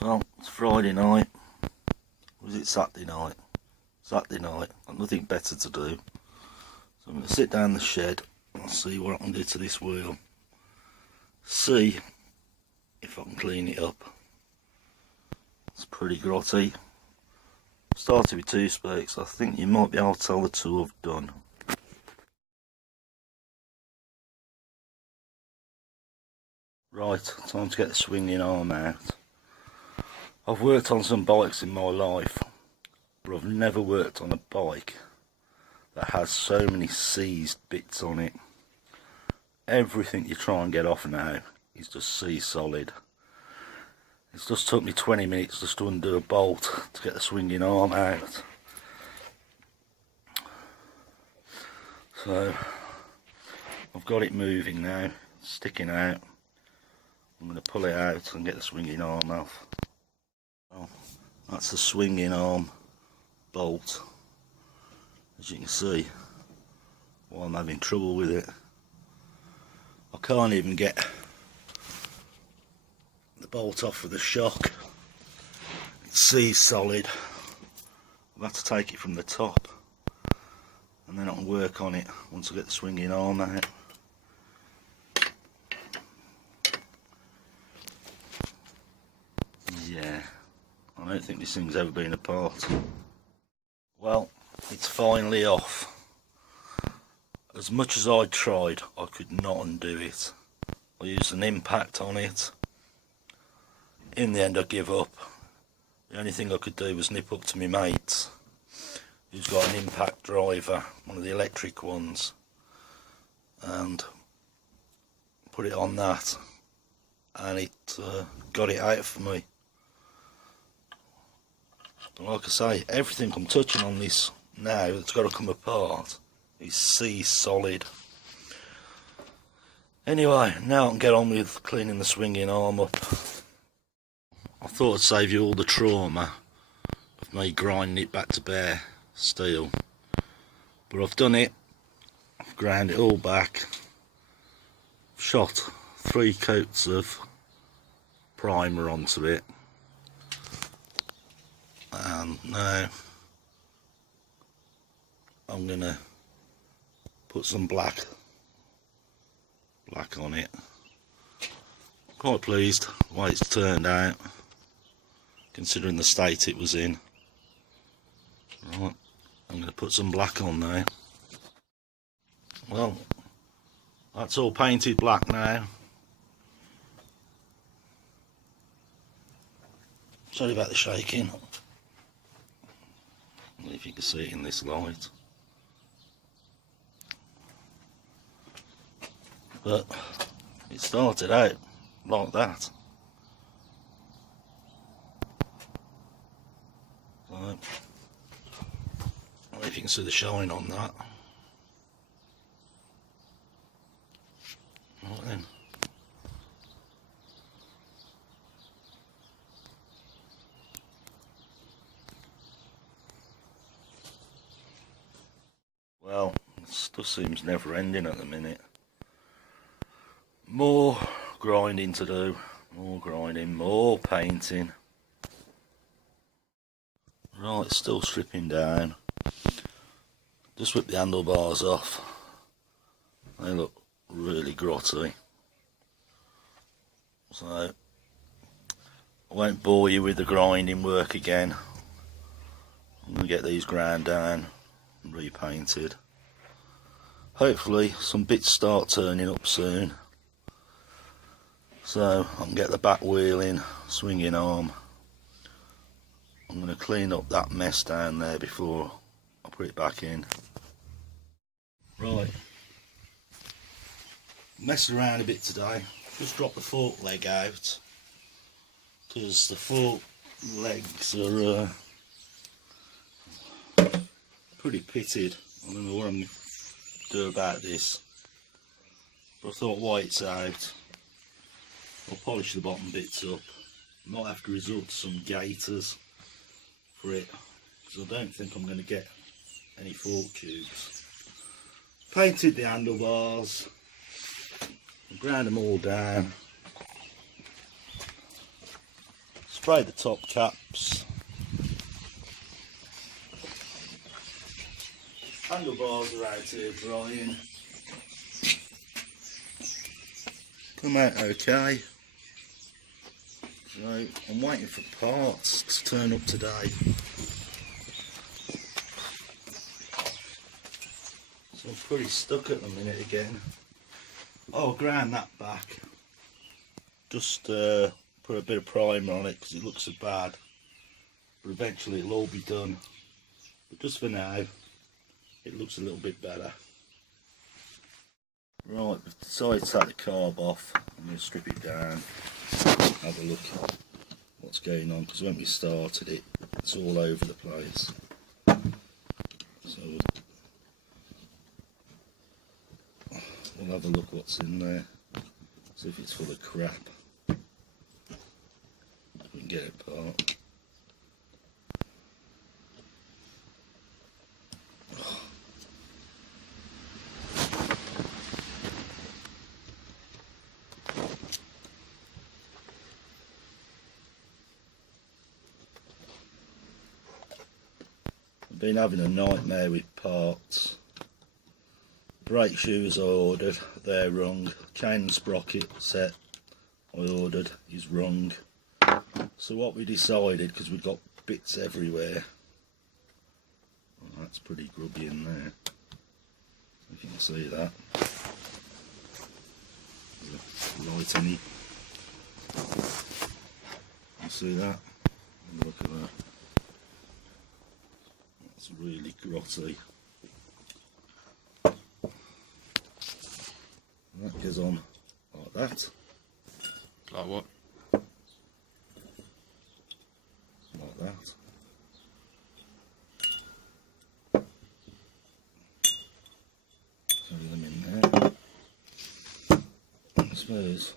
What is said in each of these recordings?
Well, it's Friday night. Or was it Saturday night? Saturday night. Got nothing better to do. So I'm going to sit down in the shed and see what I can do to this wheel. See if I can clean it up. It's pretty grotty. Started with 2 spokes. I think you might be able to tell the 2 I've done. Right, time to get the swinging arm out. I've worked on some bikes in my life, but I've never worked on a bike that has so many seized bits on it. Everything you try and get off now is just seized solid. It's just took me 20 minutes just to undo a bolt to get the swinging arm out. So I've got it moving now, sticking out. I'm going to pull it out and get the swinging arm off. Well, that's the swinging arm bolt. As you can see, well, I'm having trouble with it. I can't even get the bolt off with the shock. It's seized solid. I've had to take it from the top and then I can work on it once I get the swinging arm out. Yeah, I don't think this thing's ever been apart. Well, it's finally off. As much as I tried, I could not undo it. I used an impact on it. In the end I give up. The only thing I could do was nip up to my mate who's got an impact driver, one of the electric ones, and put it on that, and it got it out for me. But like I say, everything I'm touching on this now that's got to come apart is seized solid. Anyway, now I can get on with cleaning the swinging arm up. I thought I'd save you all the trauma of me grinding it back to bare steel, but I've done it. I've ground it all back, shot 3 coats of primer onto it, and now I'm gonna put some black on it. Quite pleased the way it's turned out, considering the state it was in. Right, I'm going to put some black on now. Well, that's all painted black now. Sorry about the shaking. I don't know if you can see it in this light. But it started out like that. So, I don't know if you can see the shine on that. Right then. Well, stuff seems never ending at the minute. More grinding to do, more grinding, more painting. Right, still stripping down. Just whip the handlebars off. They look really grotty. So I won't bore you with the grinding work again. I'm going to get these ground down and repainted. Hopefully some bits start turning up soon, so I can get the back wheel in, swinging arm. I'm going to clean up that mess down there before I put it back in. Right, messed around a bit today. Just dropped the fork leg out because the fork legs are pretty pitted. I don't know what I'm going to do about this, but I thought while it's out I'll polish the bottom bits up. Might have to resort to some gaiters for it, because I don't think I'm going to get any fork tubes. Painted the handlebars, ground them all down, spray the top caps. Handlebars are out here drying. Come out okay. So I'm waiting for parts to turn up today. So I'm pretty stuck at the minute again. I'll grind that back. Just put a bit of primer on it because it looks so bad. But eventually it'll all be done. But just for now, it looks a little bit better. Right, we've decided to take the carb off. I'm going to strip it down, have a look at what's going on, because when we started it, it's all over the place. So we'll have a look what's in there, see if it's full of crap. We can get it apart. Been having a nightmare with parts. Brake shoes I ordered, they're wrong. Chain sprocket set I ordered is wrong. So what we decided, because we've got bits everywhere, well, that's pretty grubby in there, if you can see that. Light in it. You see that? Look at that. It's really grotty. And that goes on like that. Like what? Like that. Carry them in there. I suppose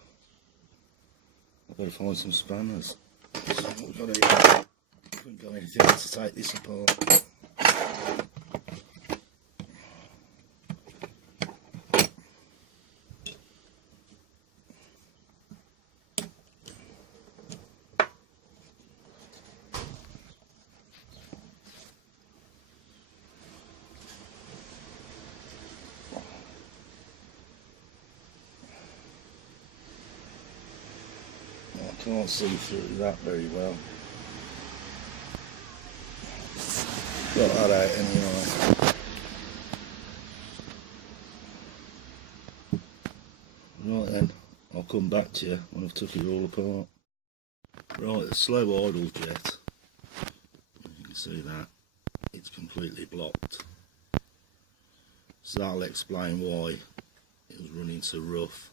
I've got to find some spanners. So we've got to, haven't got anything to take this apart. I can't see through that very well. Got that out anyway. Right then, I'll come back to you when I've took it all apart. Right, the slow idle jet, you can see that, it's completely blocked. So that'll explain why it was running so rough.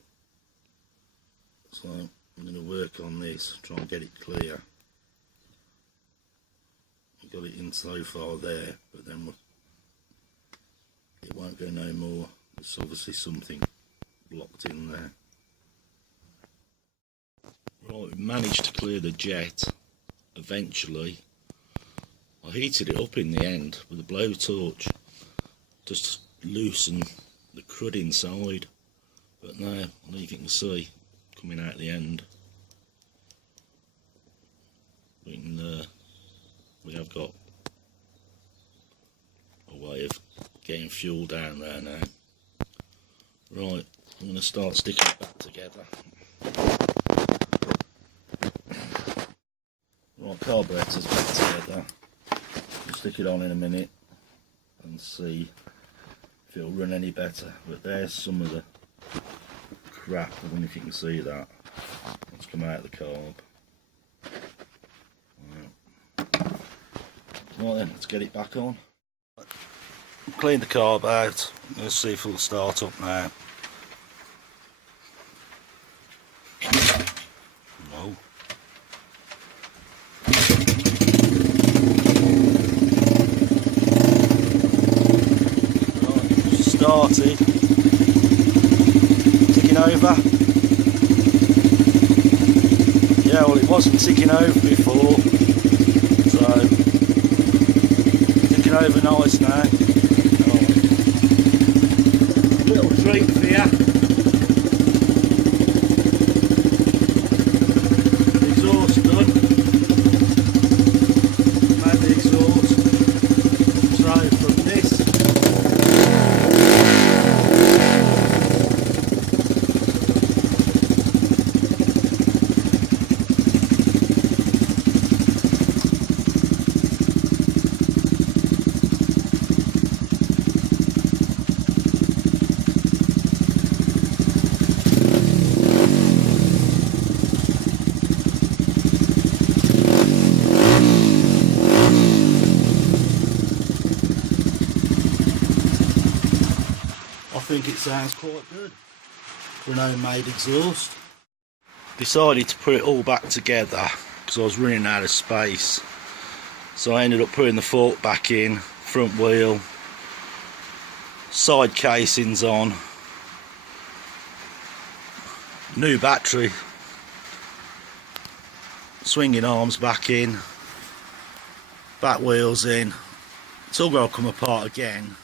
So I'm going to work on this, try and get it clear. I've got it in so far there, but then it won't go no more. There's obviously something blocked in there. Right, we managed to clear the jet eventually. I heated it up in the end with a blowtorch just to loosen the crud inside, but now I don't think you can see coming out the end. We have got a way of getting fuel down there now. Right, I'm going to start sticking it back together. Right, carburettor's back together. I'll stick it on in a minute and see if it'll run any better. But there's some of the crap, I don't know if you can see that. It's come out of the carb. Right then, let's get it back on. Clean the carb out. Let's see if it'll start up now. No. Right, started. Ticking over. Yeah, well, it wasn't ticking over before, so ticking over nice now. Right. Little treat for you. Exhaust done. think it sounds quite good for an homemade exhaust. Decided to put it all back together because I was running out of space. So I ended up putting the fork back in, front wheel, side casings on, new battery, swinging arms back in, back wheels in. It's all got to come apart again,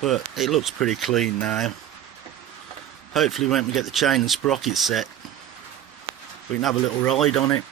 but it looks pretty clean now. Hopefully when we get the chain and sprocket set, we can have a little ride on it.